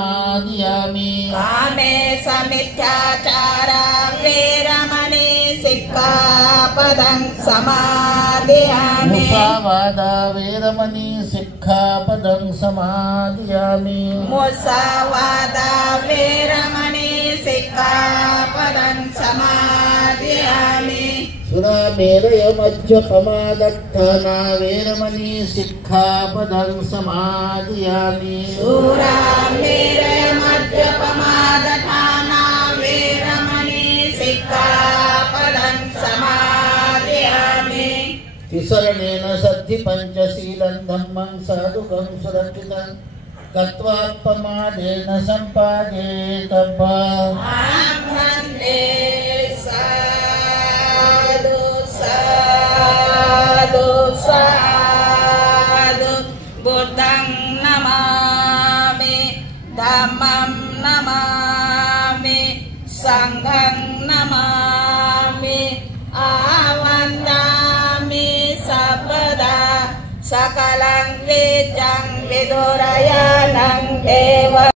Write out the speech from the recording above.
समादयामि कामे समिथ्याचारं वेरमणि सिक्खापदं समादयामि मुसावादा वेरमणि सिक्खापदं समादयामि मुसावादा वेरमणि सिक्खापदं समादयामि सुरामेरय मज्जपमादत्थाना वेरमणि सिक्खापदं समादयामि सुरामेरय मज्जपमादत्थाना वेरमणि सिक्खापदं समादयामि तिसरणेन सद्धि पंचशीलं धम्मं साधुकं सुरक्षितं कत्वापमादेन सम्पादेतव्वा वन्दे साधु साधु साधु बुद्धं नमामि धम्मं नमामि संघं नमामि आवन्दामि सर्वदा सकलं विद्यां विदुरयानं देव